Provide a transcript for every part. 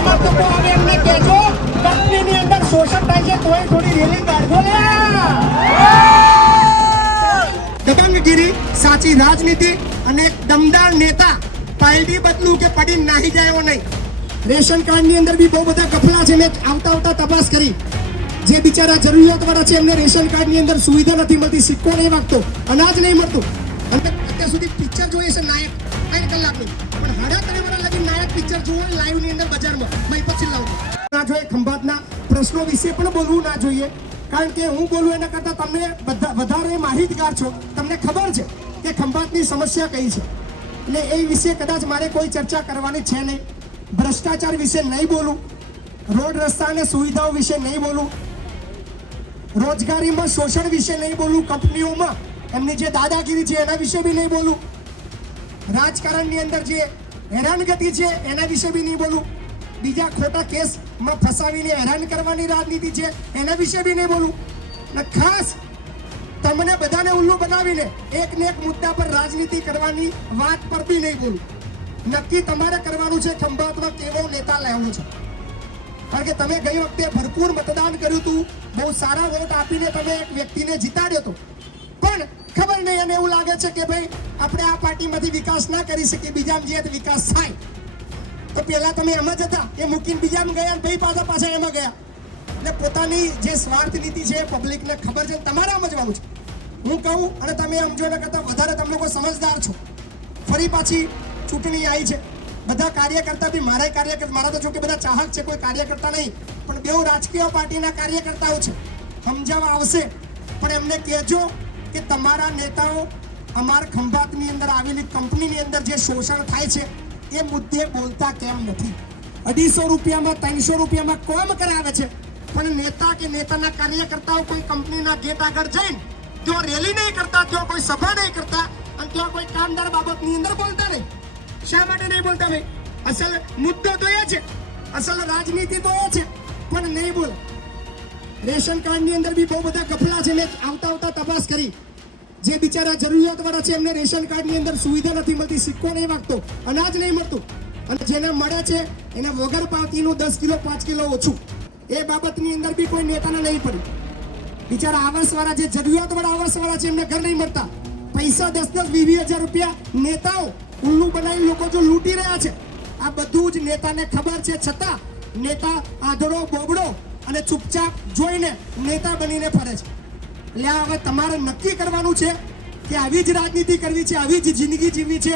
સમર્થકો આવે એમને કહેજો કંપનીની અંદર શોષણ થાય છે તોય થોડી રેલી કાઢજો લે. દબંગગીરી, સાચી રાજનીતિ અને એક દમદાર નેતા પાયડી બદલું કે પડી નાહી જાય એવો નહીં. રેશન કાર્ડની અંદર બી બહુ બધા ગફલા છે. મેં આવતા તપાસ કરી. જે બિચારા જરૂરિયાતવાળા છે એમને રેશન કાર્ડની અંદર સુવિધા નથી મળતી, સિક્કો નહીં વાગતો, અનાજ નહીં મળતું. અને અત્યાર સુધી પિક્ચર જોઈએ છે નાયક 3 કલાકની, પણ 3.5 વર્ષ લગી નાયક પિક્ચર જોવો લાઈવની અંદર બજારમાં મેં પછી લાવું ના જોઈએ. ખંભાતના પ્રશ્નો વિશે પણ બોલવું ના જોઈએ, કારણ કે હું બોલું એના કરતાં તમે વધારે માહિતગાર છો. તમને ખબર છે કે ખંભાતની સમસ્યા કઈ છે, એટલે એ વિશે કદાચ મારે કોઈ ચર્ચા કરવાની છે નહીં. ભ્રષ્ટાચાર વિશે નહીં બોલું, રોડ રસ્તા અને સુવિધાઓ વિશે નહીં બોલું, રોજગારીમાં શોષણ વિશે નહીં બોલું, કંપનીઓમાં એમની જે દાદાગીરી છે એના વિશે બી નહીં બોલું, રાજકારણની અંદર જે હેરાનગતિ છે એના વિશે બી નહીં બોલું, બીજા ખોટા કેસમાં ફસાવીને હેરાન કરવાની રાજનીતિ છે એના વિશે બી નહીં બોલું. અને ખાસ તમને બધાને ઉલ્લુ બનાવીને એક ને એક મુદ્દા પર રાજનીતિ કરવાની વાત પર બી નહીં બોલું. નક્કી તમારે કરવાનું છે ખંભાતમાં કેવો નેતા લેવો છે, કારણ કે તમે ગઈ વખતે ભરપૂર મતદાન કર્યું હતું, બહુ સારા વોટ આપીને તમે એક વ્યક્તિને જીતાડ્યો હતો, પણ ખબર નહીં અને એવું લાગે છે કે ભાઈ આપણે આ પાર્ટીમાંથી વિકાસ ના કરી શકીએ, બીજામાં જઈએ તો વિકાસ થાય. તો પહેલા તમે એમ જ હતા, એ મૂકીને બીજામાં ગયા, ભાઈ પાછા એમાં ગયા. એટલે પોતાની જે સ્વાર્થ નીતિ છે પબ્લિકને ખબર છે, તમારે સમજવાનું છે. હું કહું અને તમે સમજો એના કરતાં વધારે તમે લોકો સમજદાર છો. ફરી પાછી ચૂંટણી આવી છે, બધા કાર્યકર્તા બી મારા તો જો કે બધા ચાહક છે, કોઈ કાર્યકર્તા નહીં, પણ બેઉ રાજકીય પાર્ટીના કાર્યકર્તાઓ છે. સમજાવવા આવશે, પણ એમને કહેજો કે તમારા નેતાઓ અમાર ખંભાતની અંદર આવેલી કંપનીની અંદર જે શોષણ થાય છે એ મુદ્દે બોલતા કેમ નથી. 250 રૂપિયામાં 300 રૂપિયામાં કોમ કરાવે છે, પણ નેતા કે નેતાના કાર્યકર્તાઓ કોઈ કંપનીના ગેટ આગળ જઈને જો રેલી નહીં કરતા, જો કોઈ સભા નહીં કરતા અને જો કોઈ કામદાર બાબતની અંદર બોલતા નહીં. શા માટે નહીં બોલતા ભાઈ? અસલ મુદ્દો તો એ છે, અસલ રાજનીતિ તો એ છે, પણ નહીં બોલે. રેશન કાર્ડની અંદર બી બહુ બધા ગફલા છે. મેં આવતા તપાસ કરી. જે બિચારા જરૂરિયાતવાળા છે એમને રેશન કાર્ડની અંદર સુવિધા નથી મળતી, સિક્કો નહીં વાગતો, અનાજ નહીં મળતું, અને જેને મળે છે એને વગર પાવતીનું 10 કિલો 5 કિલો ઓછું. એ બાબતની અંદર બી કોઈ નેતાને નહીં પડી. બિચારા આવાસવાળા જે જરૂરિયાતવાળા આવાસવાળા છે એમને ઘર નહીં મળતા. પૈસા 10-20 હજાર રૂપિયા નેતાઓ ઉલ્લુ બનાવી લોકો જો લૂંટી રહ્યા છે. આ બધું જ નેતાને ખબર છે, છતાં નેતા આંધળો બોબડો અને ચૂપચાપ જોઈને નેતા બનીને ફરે છે. એટલે હવે તમારે નક્કી કરવાનું છે કે આવી જ રાજનીતિ કરવી છે, આવી જ જિંદગી જીવવી છે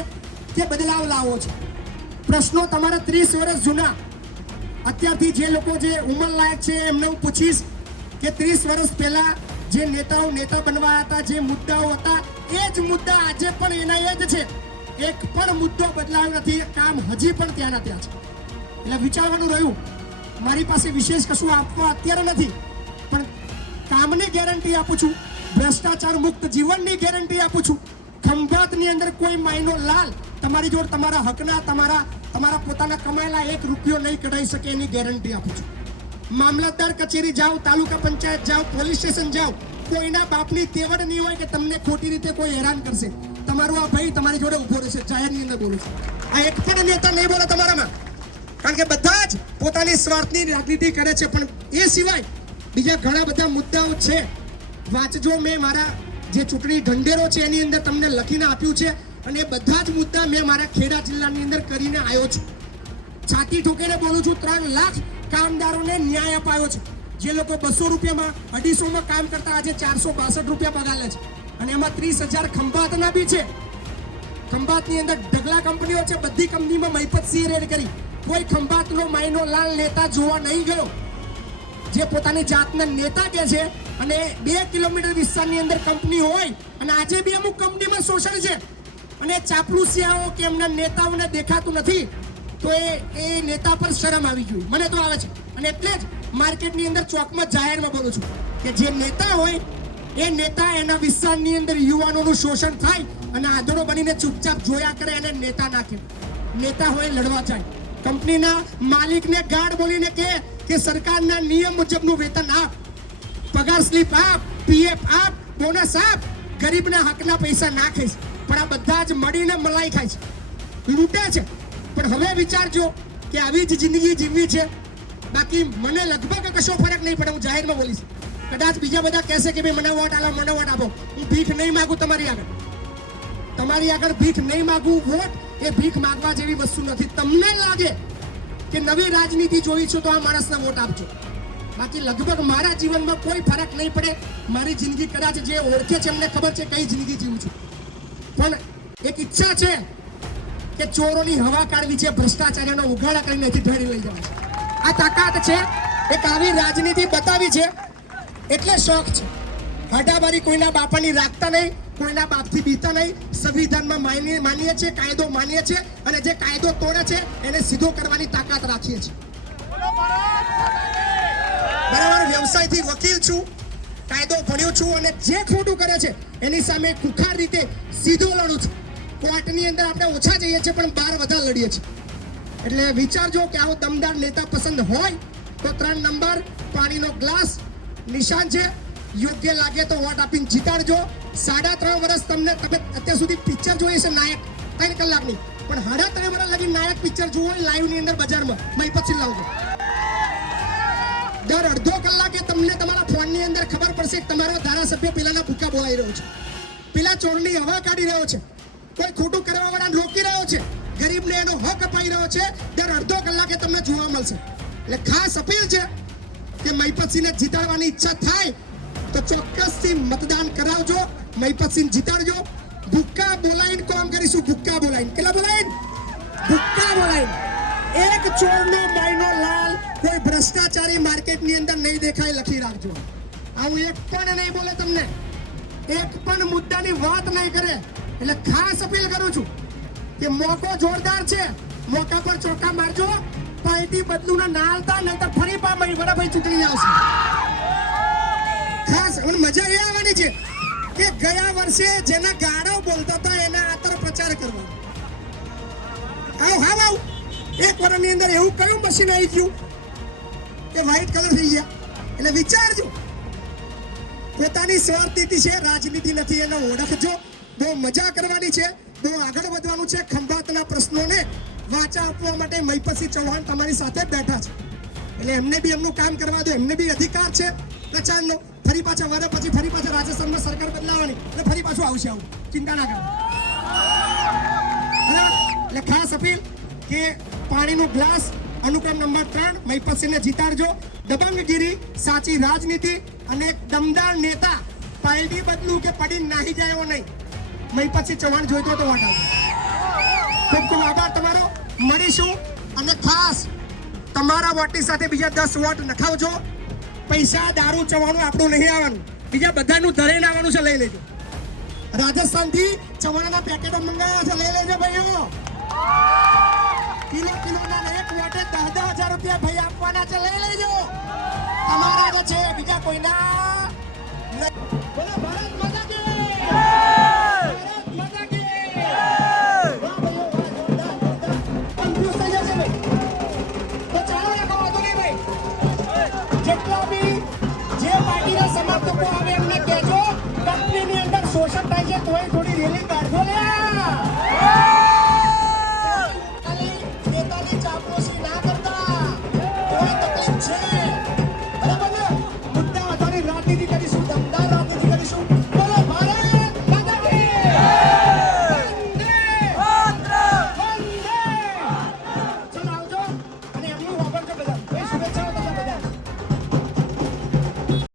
કે બદલાવ લાવવો છે. પ્રશ્નો તમારે 30 વર્ષ જૂના, અત્યારથી જે લોકો જે ઉંમરલાયક છે એમને હું પૂછીશ કે 30 વર્ષ પહેલા જે નેતાઓ નેતા બનવા હતા, જે મુદ્દાઓ હતા, એ જ મુદ્દા આજે પણ એના એ જ છે. એક પણ મુદ્દો બદલાયો નથી, કામ હજી પણ ત્યાં છે. એટલે વિચારવાનું રહ્યું. મારી પાસે વિશેષ કશું આપવા અત્યારે નથી, પણ કામની ગેરંટી આપું છું, ભ્રષ્ટાચાર મુક્ત જીવનની ગેરંટી આપું છું. ખંભાતની અંદર કોઈ માયનો લાલ તમારી જોડે તમારા હકના તમારા પોતાના કમાયેલા 1 રૂપિયો નહીં કઢાઈ શકે એની ગેરંટી આપું છું. મામલતદાર કચેરી જાઓ, તાલુકા પંચાયત જાઓ, પોલીસ સ્ટેશન જાઓ, કોઈના બાપની તેવડ નહીં હોય કે તમને ખોટી રીતે કોઈ હેરાન કરશે. તમારો આ ભાઈ તમારી જોડે ઉભો રહેશે. જાહેરની અંદર બોલું છું. આ એક પણ નેતા નહીં બોલે તમારામાં, કારણ કે બધા જ પોતાની સ્વાર્થની રાજનીતિ કરે છે. પણ એ સિવાય બીજા ઘણા બધા મુદ્દાઓ છે. વાંચજો, મેં મારા જે ચૂંટણી ઢંઢેરો છે એની અંદર તમને લખીને આપ્યું છે, અને એ બધા જ મુદ્દા મેં મારા ખેડા જિલ્લાની અંદર કરીને આવ્યો છું. છાતી ઠોકીને બોલું છું. 3 લાખ કામદારોને ન્યાય અપાયો છે. જે લોકો 200 રૂપિયામાં 250માં કામ કરતા આજે 462 રૂપિયા પગાર લે છે, અને એમાં 30,000 ખંભાતના બી છે. ખંભાતની અંદર ઢગલા કંપનીઓ છે, બધી કંપનીમાં મહિપતસિંહ રેડ કરી. કોઈ ખંભાતનો માયનો લાલ નેતા જોવા નહીં ગયો જે પોતાની જાતને નેતા કહે છે, અને 2 કિલોમીટર વિસ્તારની અંદર કંપની હોય અને આજે બી અમુક કંપનીમાં શોષણ છે, અને ચાપલુસિયાઓ કે એમના નેતાઓને દેખાતું નથી, તો એ નેતા પર શરમ આવી જોઈએ. મને તો આવે છે. અને એટલે જ માર્કેટની અંદર ચોકમાં જાહેરમાં બોલું છું કે જે નેતા હોય એ નેતા એના વિસ્તારની અંદર યુવાનોનું શોષણ થાય અને આંધળો બનીને ચૂપચાપ જોયા કરે, એને નેતા નાખે. નેતા હોય લડવા જાય. કંપનીના માલિકને ગાઢ બોલીને કે સરકારના નિયમ મુજબનું વેતન આપ, પગાર સ્લીપ આપ, પીએફ આપ, બોનસ આપ, ગરીબના હકના પૈસા ના ખાઈશ. પણ આ બધા જ મળીને મલાઈ ખાય છે, લૂંટે છે. પણ હવે વિચારજો કે આવી જ જિંદગી જીવવી છે. બાકી મને લગભગ કશો ફરક નહીં પડે. હું જાહેરમાં બોલીશ. કદાચ બીજા બધા કહેશે કે ભાઈ મને વોટ આલો, મને વોટ આપો. હું ભીખ નહીં માગું તમારી આગળ. તમારી આગળ ભીખ નહીં માગું. વોટ એ ભીખ માગવા જેવી વસ્તુ નથી. તમને લાગે કે નવી રાજનીતિ જોઈ છે તો આ માણસને વોટ આપજો. બાકી લગભગ મારા જીવનમાં કોઈ ફરક નહીં પડે. મારી જિંદગી કદાચ જે ઓળખે છે એમને ખબર છે કઈ જિંદગી જીવું છું. પણ એક ઈચ્છા છે કે ચોરોની હવા કાઢવી છે, ભ્રષ્ટાચારીનો ઉઘાડા કરીને અહીંથી ઢળી લઈ જવા છે. આ તાકાત છે. એક આવી રાજનીતિ બતાવી છે એટલે શોખ છે. હાડાબારી કોઈના બાપાની રાખતા નહીં, કોઈના બાપથી બીતા નહીં. સંવિધાનમાં માનીએ છીએ, કાયદો માનીએ છીએ અને જે કાયદો તોડે છે એને સીધો કરવાની તાકાત રાખીએ છીએ. બરાબર. વ્યવસાયથી વકીલ છું, કાયદો ભણ્યો છું અને જે ખોટું કરે છે એની સામે ખુખાર રીતે સીધો લડું છું. કોર્ટની અંદર આપણે ઓછા જઈએ છીએ પણ બહાર વધારે લડીએ છીએ. એટલે વિચારજો કે આવો દમદાર નેતા પસંદ હોય તો 3 નંબર પાણીનો ગ્લાસ નિશાન છે. યોગ્ય લાગે તો વોટ આપીને જીતાડજો. 3.5 વર્ષ તમે અત્યાર સુધી પિક્ચર જોઈએ છે નાયક 3 કલાકની, પણ 3.5 વર્ષ લગી નાયક પિક્ચર જોવો લાઈવ ની અંદર બજારમાં મય પછી લાવજો. દર અડધો કલાકે તમને તમારા ફોનની અંદર ખબર પડશે કે તમારો ધારાસભ્ય પેલાના ભૂકા બોલાઈ રહ્યો છે, પેલા ચોરની હવા કાઢી રહ્યો છે, કોઈ ખોટું કરવા વાળાને રોકી રહ્યો છે, ગરીબને એનો હક અપાઈ રહ્યો છે. દર અડધો કલાકે તમને જોવા મળશે. એટલે ખાસ અપીલ છે કે મહિપતસિંહને જીતાડવાની ઈચ્છા થાય તો ચોક્કસથી મતદાન કરાવજો. મહિપતસિંહ જીતાડજો. ભૂક્કા બોલાઈને કામ કરીશું. ભૂક્કા બોલાઈને કેટલા બોલાઈને? ભૂક્કા બોલાઈને. એક ચોરનો માયનો લાલ કોઈ ભ્રષ્ટાચારી માર્કેટની અંદર નહીં દેખાય લખી રાખજો. આવું એક પણ નહીં બોલે તમને, એક પણ મુદ્દાની વાત નહીં કરે. એટલે ખાસ અપીલ કરું છું કે મોકો જોરદાર છે, મોકા પર ચોકા મારજો. પાર્ટી બદલુના ના આવતા નહીં તો ફરી પાછી વડાભાઈ ચૂંટણી આવશે. ખાસ અને મજા એ આવવાની છે કે ગયા વર્ષે જેના ગાળો બોલતા હતા એના આતર પ્રચાર કરવાનો. આવ એક વર્ષની અંદર એવું કયું મશીન આવી ગયું કે વ્હાઈટ કલર થઈ ગયા. એટલે વિચારજો. પોતાની સ્વાર્થનીતિ છે, રાજનીતિ નથી. એને ઓળખજો. બહુ મજા કરવાની છે, બહુ આગળ વધવાનું છે. ખંભાતના પ્રશ્નોને વાચા આપવા માટે મહિપતસિંહ ચૌહાણ તમારી સાથે બેઠા છે. એટલે એમને બી એમનું કામ કરવા દો. એમને બી અધિકાર છે પ્રચારનો. ફરી પાછા વર્ષ પછી ફરી પાછા રાજસ્થાનમાં સરકાર બદલાવાની એટલે ફરી પાછું આવશે. આવું ચિંતા ના કરો. એટલે ખાસ અપીલ કે પાણીનો ગ્લાસ અનુક્રમ નંબર 3 મહિપતસિંહને જીતાડજો. દબંગગીરી, સાચી રાજનીતિ અને એક દમદાર નેતા. પાર્ટી બદલું કે પડી નાહી જાય એવો નહીં. મહિપતસિંહ ચૌહાણ જોઈતો તો વોટ આપજો. ખૂબ ખૂબ આભાર તમારો. મળીશું. અને ખાસ તમારા વોટની સાથે બીજા 10 વોટ નખાવજો. પૈસા દારૂ ચવાણું આપણું નહીં આવવાનું, બીજા બધાનું ધરેન આવવાનું છે. લઈ લેજો. રાજસ્થાનથી ચવાણાના પેકેટો મંગાવ્યા છે, લઈ લેજો ભાઈઓ. કિલોના એક વોટે 10,000 રૂપિયા ભાઈ આપવાના છે, લઈ લેજો. તમારા છે, બીજા કોઈના. બોલો ભારત માતા.